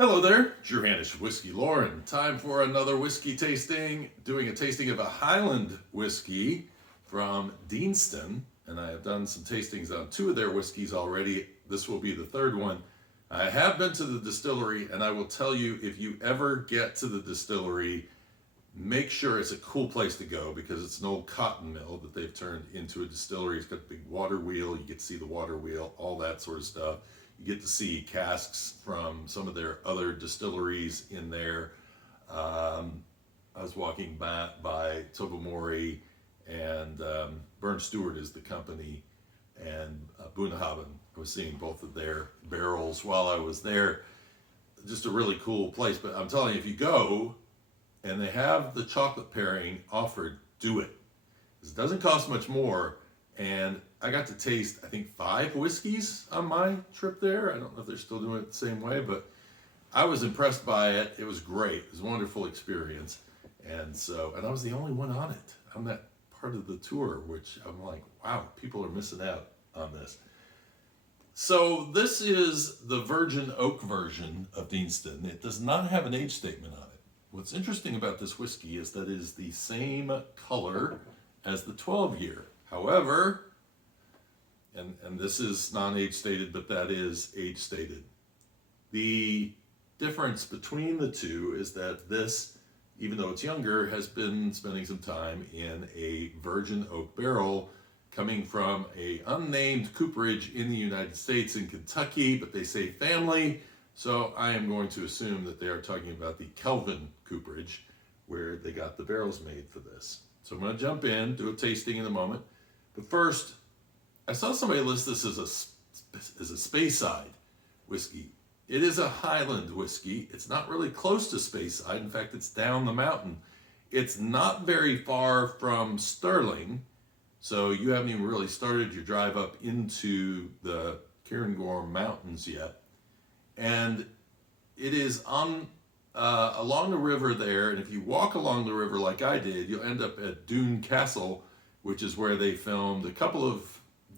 Hello there, Drew Hanish, Whiskey Lauren. Time for another whiskey tasting. Doing a tasting of a Highland whiskey from Deanston, and I have done some tastings on two of their whiskeys already. This will be the third one. I have been to the distillery, and I will tell you, if you ever get to the distillery, make sure it's a cool place to go, because it's an old cotton mill that they've turned into a distillery. It's got a big water wheel. You get to see the water wheel, all that sort of stuff. You get to see casks from some of their other distilleries in there. I was walking by Tobermory, and Burn Stewart is the company, and Bunnahabhain. I was seeing both of their barrels while I was there. Just a really cool place. But I'm telling you, if you go and they have the chocolate pairing offered, do it. It doesn't cost much more. And I got to taste, I think, 5 whiskeys on my trip there. I don't know if they're still doing it the same way, but I was impressed by it. It was great. It was a wonderful experience. And I was the only one on it, on that part of the tour, which I'm like, wow, people are missing out on this. So this is the virgin oak version of Deanston. It does not have an age statement on it. What's interesting about this whiskey is that it is the same color as the 12-year. However, and this is non-age stated, but that is age stated. The difference between the two is that this, even though it's younger, has been spending some time in a virgin oak barrel coming from a unnamed cooperage in the United States in Kentucky, but they say family, so I am going to assume that they are talking about the Kelvin cooperage, where they got the barrels made for this. So I'm going to jump in, do a tasting in a moment. But first, I saw somebody list this as a Speyside whiskey. It is a Highland whiskey. It's not really close to Speyside. In fact, it's down the mountain. It's not very far from Stirling, so you haven't even really started your drive up into the Cairngorm Mountains yet. And it is on along the river there, and if you walk along the river like I did, you'll end up at Doune Castle, which is where they filmed a couple of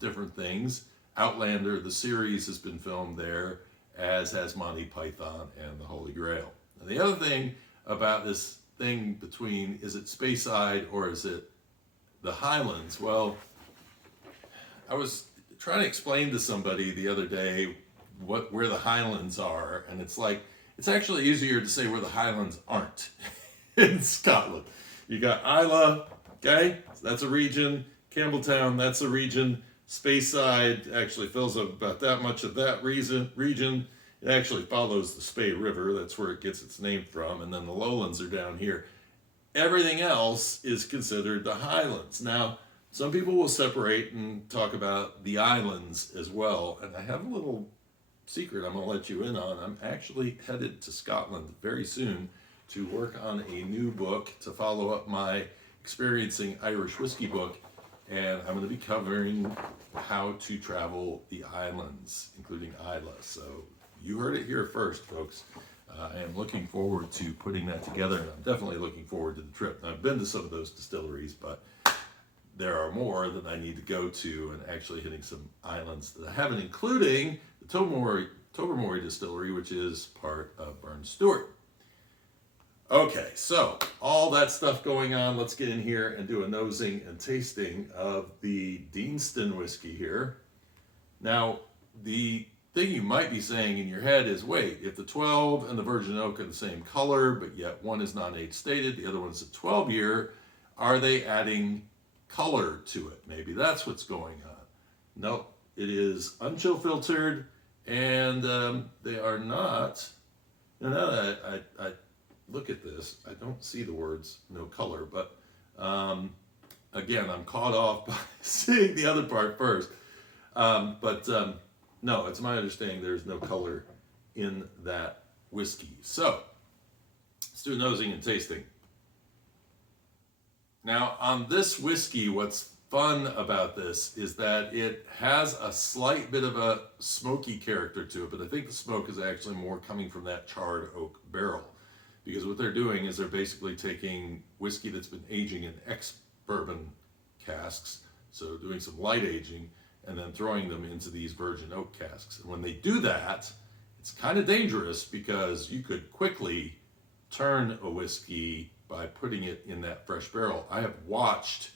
different things. Outlander, the series, has been filmed there, as has Monty Python and the Holy Grail. And the other thing about this thing between, is it Speyside or is it the Highlands? Well, I was trying to explain to somebody the other day where the Highlands are, and it's like, it's actually easier to say where the Highlands aren't in Scotland. You got Islay, okay, that's a region. Campbelltown, that's a region. Speyside actually fills up about that much of that region. It actually follows the Spey River. That's where it gets its name from. And then the lowlands are down here. Everything else is considered the Highlands. Now, some people will separate and talk about the islands as well. And I have a little secret I'm going to let you in on. I'm actually headed to Scotland very soon to work on a new book to follow up my Experiencing Irish Whiskey book, and I'm going to be covering how to travel the islands, including Islay. So you heard it here first, folks. I am looking forward to putting that together, and I'm definitely looking forward to the trip. Now, I've been to some of those distilleries, but there are more that I need to go to, and actually hitting some islands that I haven't, including the Tobermory distillery, which is part of Burn Stewart. Okay, so all that stuff going on, let's get in here and do a nosing and tasting of the Deanston whiskey here. Now, the thing you might be saying in your head is, wait, if the 12 and the virgin oak are the same color, but yet one is non-age stated, the other one's a 12-year, are they adding color to it? Maybe that's what's going on. Nope, it is unchill filtered, and they are not. Now that I look at this, I don't see the words no color, but again, I'm caught off by seeing the other part first. No, it's my understanding there's no color in that whiskey. So let's do nosing and tasting. Now, on this whiskey, what's fun about this is that it has a slight bit of a smoky character to it, but I think the smoke is actually more coming from that charred oak barrel. Because what they're doing is they're basically taking whiskey that's been aging in ex-bourbon casks, so doing some light aging, and then throwing them into these virgin oak casks. And when they do that, It's kind of dangerous because you could quickly turn a whiskey by putting it in that fresh barrel. I have watched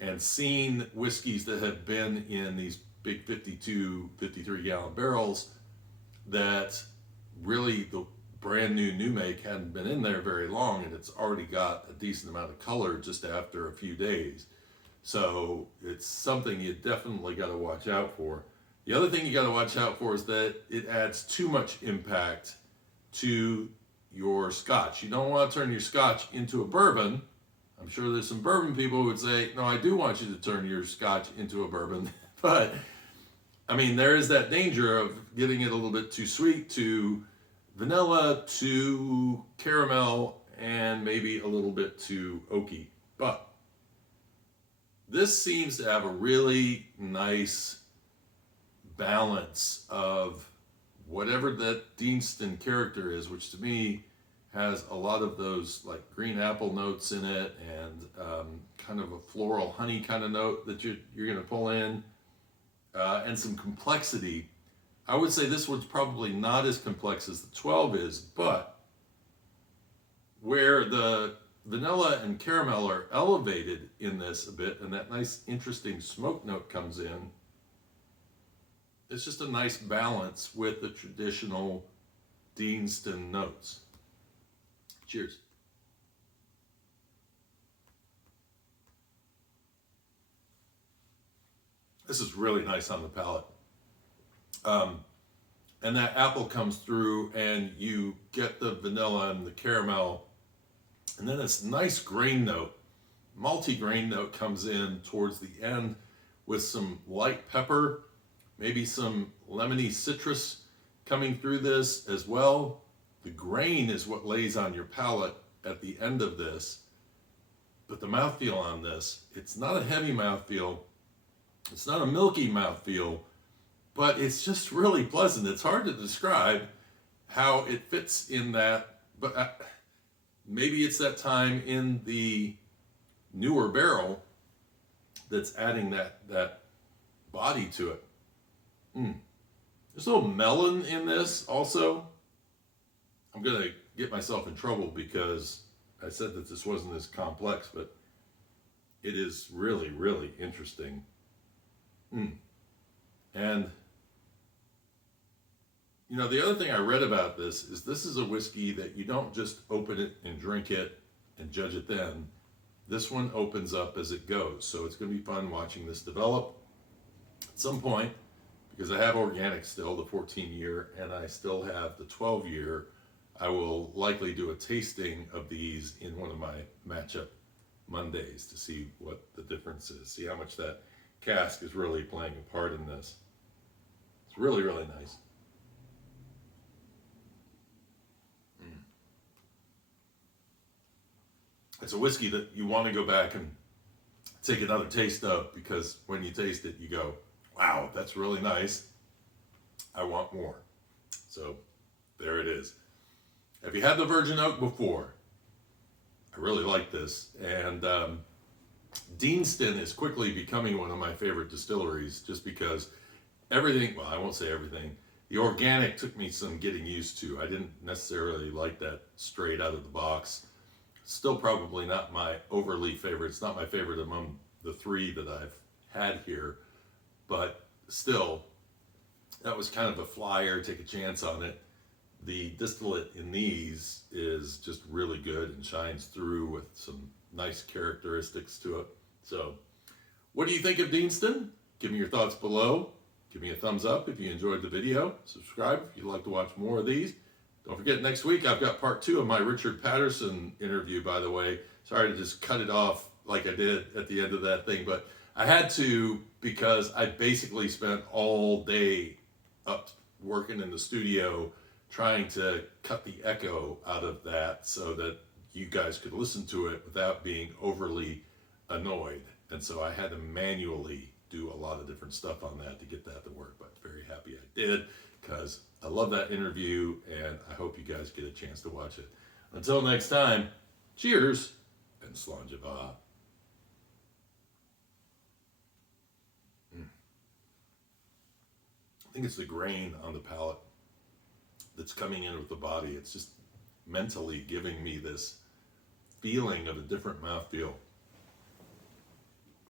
and seen whiskeys that have been in these big 52, 53 gallon barrels that really the brand new make hadn't been in there very long, and it's already got a decent amount of color just after a few days. So it's something you definitely got to watch out for. The other thing you got to watch out for is that it adds too much impact to your Scotch. You don't want to turn your Scotch into a bourbon. I'm sure there's some bourbon people who would say, no, I do want you to turn your Scotch into a bourbon. But, I mean, there is that danger of getting it a little bit too sweet, too vanilla, too caramel, and maybe a little bit too oaky. But this seems to have a really nice balance of whatever that Deanston character is, which to me has a lot of those like green apple notes in it, and kind of a floral honey kind of note that you're going to pull in, and some complexity. I would say this one's probably not as complex as the 12 is, but where the vanilla and caramel are elevated in this a bit, and that nice interesting smoke note comes in, it's just a nice balance with the traditional Deanston notes. Cheers. This is really nice on the palate. And that apple comes through, and you get the vanilla and the caramel, and then this nice grain note, malty grain note comes in towards the end with some light pepper, maybe some lemony citrus coming through this as well. The grain is what lays on your palate at the end of this, but the mouthfeel on this, it's not a heavy mouthfeel, it's not a milky mouthfeel, but it's just really pleasant. It's hard to describe how it fits in that, but maybe it's that time in the newer barrel that's adding that body to it. There's a little melon in this also. I'm going to get myself in trouble because I said that this wasn't as complex, but it is really, really interesting. And, you know, the other thing I read about this is a whiskey that you don't just open it and drink it and judge it then. This one opens up as it goes. So it's going to be fun watching this develop. At some point, because I have organic still, the 14-year, and I still have the 12-year, I will likely do a tasting of these in one of my matchup Mondays to see what the difference is, see how much that cask is really playing a part in this. It's really, really nice. It's a whiskey that you want to go back and take another taste of, because when you taste it, you go, wow, that's really nice. I want more. So there it is. Have you had the Virgin Oak before? I really like this. And Deanston is quickly becoming one of my favorite distilleries just because everything, well, I won't say everything. The organic took me some getting used to. I didn't necessarily like that straight out of the box. Still probably not my overly favorite. It's not my favorite among the three that I've had here. But still, that was kind of a flyer, take a chance on it. The distillate in these is just really good and shines through with some nice characteristics to it. So, what do you think of Deanston? Give me your thoughts below. Give me a thumbs up if you enjoyed the video. Subscribe if you'd like to watch more of these. Don't forget, next week I've got part 2 of my Richard Patterson interview, by the way. Sorry to just cut it off like I did at the end of that thing, but I had to because I basically spent all day up working in the studio trying to cut the echo out of that so that you guys could listen to it without being overly annoyed. And so I had to manually do a lot of different stuff on that to get that to work, but very happy I did because I love that interview and I hope you guys get a chance to watch it. Until next time, cheers and Slainte. I think it's the grain on the palate. that's coming in with the body. It's just mentally giving me this feeling of a different mouthfeel.